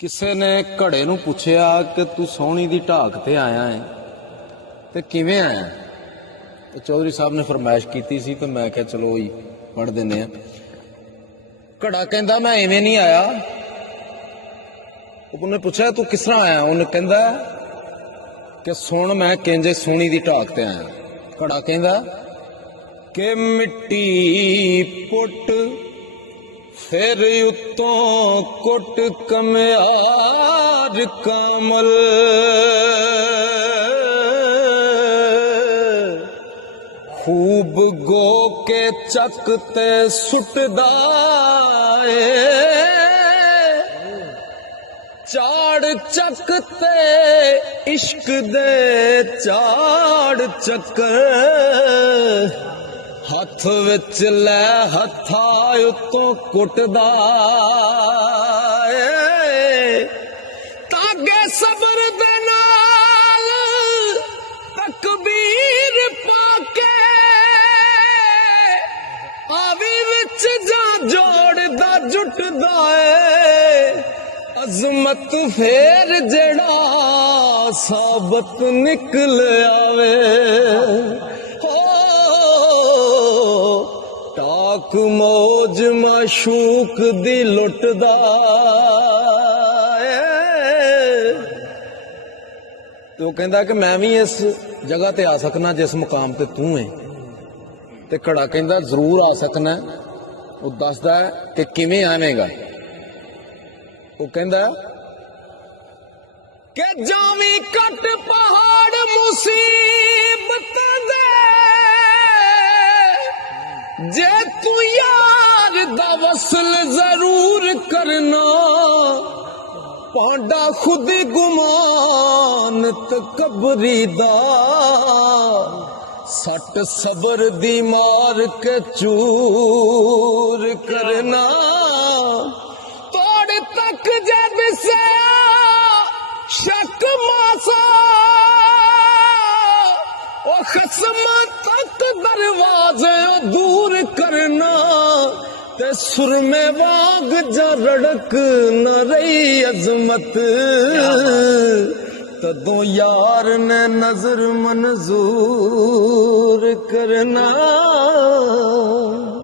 किसे ने घड़े नूं पुछया कि तू सोहनी दी ढाक ते आया है ते किवें आया। तो चौधरी साहब ने फरमाइश की सी तो मैं क्या चलो ही पढ़ देने। घड़ा कहंदा मैं इवें नहीं आया। उन्हें पूछा तू किस तरह आया। उन्हें कहंदा कि सुन मैं किंज सोहनी दी ढाक ते आया। घड़ा कहंदा कि मिट्टी पुट फिर उत्तों कुट कमयार कामल खूब गो के चकते सुटदा चाड़ चकते इश्क दे चाड़ चक्कर हथ विच लै हथा उत्तों कुटदा तागे सबर दे नाल तकबीर पाके आवी विच जा जोड़दा जुटदा अजमत फेर जड़ा साबत निकल आवे। टाक मौज माशूक दी लुटदा तो कहंदा कि मैं भी इस जगह ते आ सकना जिस मुकाम ते तू है। ते घड़ा कहंदा जरूर आ सकना। वो दसदा कि किवें आवेगा। वो कहंदा कि जावी कट पहाड़ मुसीबत दे जे तू यार दा वसल जरूर करना पांडा खुद गुमान तकबरी दा सट सबर दी मार के चूर करना तोड़ तक जब से शक मासा ओ खस्म तक दरवाजे दूर करना ते सुर में वाग जा रड़क न रही अजमत तदों यार ने नजर मंजूर करना।